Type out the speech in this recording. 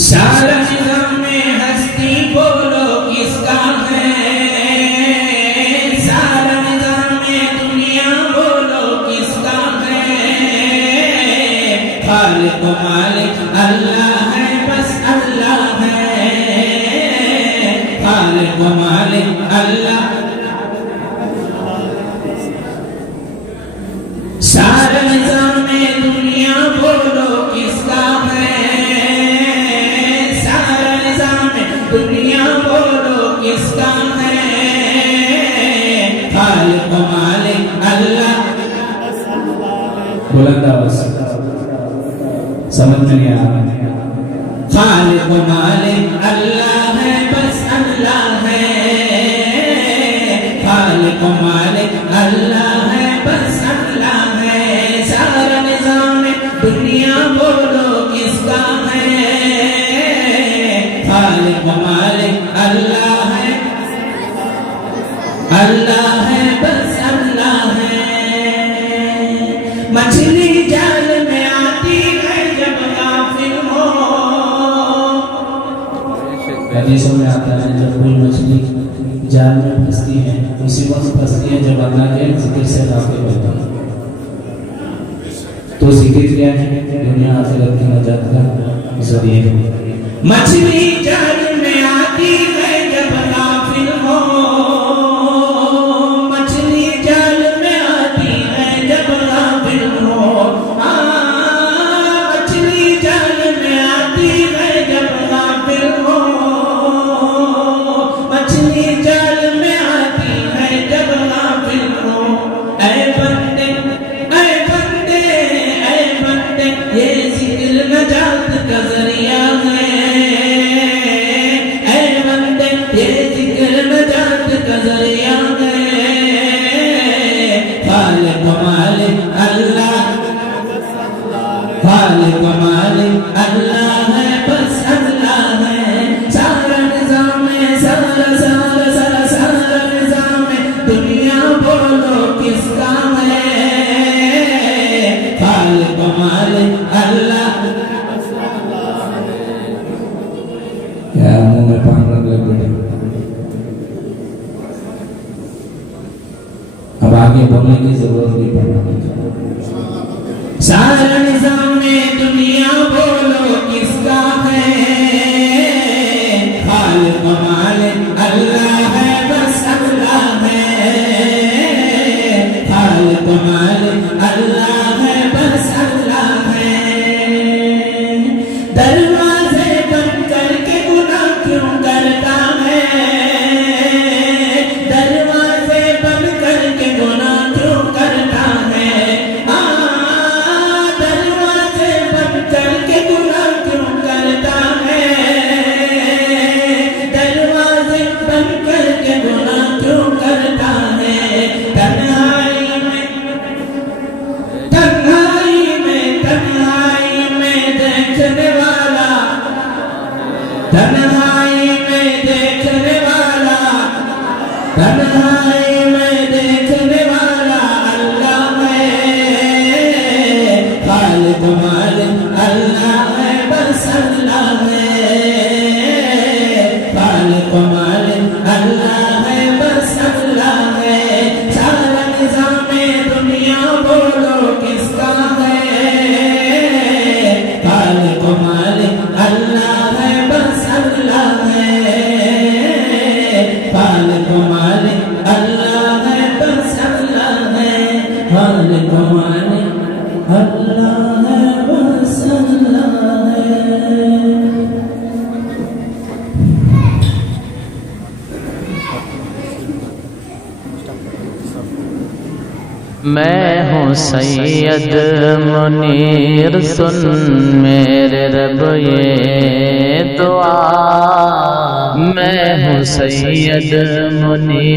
सारा निज़ाम में हस्ती बोलो किसका है, सारा निज़ाम में दुनिया बोलो किसका है। खालिक व मालिक अल्लाह है, बस अल्लाह है। खालिक व मालिक अल्लाह। सारा निज़ाम में दुनिया बोलो किसका है, सारा निज़ाम में दुनिया बोलो किसका है। खालिक व मालिक अल्लाह। बुलंद आवाज़ से समझ नहीं आ रहा। खालिक व मालिक अल्लाह है, बस अल्लाह है। खालिक व मालिक अल्लाह है, बस अल्लाह है। सारा निज़ाम में दुनिया बोलो किसका है। खालिक व मालिक अल्लाह है, अल्लाह है, बस अल्लाह है। मछली जाल में आती है जब गाफिल हो। हदीसों में आता है जब कोई मछली जाल में फंसती है, उसी वक्त फंसती है जब अल्लाह के जिक्र से गाफिल होती है। तो जिक्र क्या है? दुनिया आखिरत की नजात का जरिए। मछली जाल में आती है जब गाफिल हो, मछली जाल में आती है जब गाफिल हो। मछली जाल में आती है जब गाफिल हो, मछली जाल में आती है जब गाफिल हो। ऐ बंदे, ऐ बंदे, ऐ बंदे, ये जिक्र नजात का जरिया है। ऐ बंदे, ये जिक्र नजात का जरिया है। खालिक व मालिक अल्लाह, खालिक व मालिक अल्लाह है, बस अल्लाह है। सारा निज़ाम में, सारा सारा सारा सारा निज़ाम में दुनिया बोलो किसका है। खालिक व मालिक अल्लाह। क्या मुंह में पान रख लग गए? अब आगे बोलने की जरूरत नहीं पड़ना। सारा निज़ाम में दुनिया बोलो किसका है। खालिक व मालिक अल्लाह है, बस अल्लाह है। खालिक व मालिक अल्लाह है, बस अल्लाह है। दरवाजे बंद करके गुनाह क्यों करता है, दरवाजे बंद करके गुनाह क्यों करता है। दरवाजे बंद करके गुनाह क्यों करता है, दरवाजे बंद करके गुनाह क्यों करता है। तन्हाई में, तन्हाई में, तन्हाई में देखने वाला, तन्हाई में देखने वाला, तन्हाई में देखने वाला अल्लाह है। खालिक व मालिक अल्लाह है, बस अल्लाह है। खालिक व मालिक अल्लाह है, बस अल्लाह है। सारा निज़ाम में दुनिया बोलो किसका है। खालिक व मालिक अल्लाह है, बस अल्लाह है। खालिक व मालिक अल्लाह है, बस अल्लाह है। खालिक व मालिक अल्लाह है, बस अल्लाह है। मैं हूँ सैयद मुनीर, सुन मेरे रब ये दुआ। मैं हूँ सैयद मुनीर।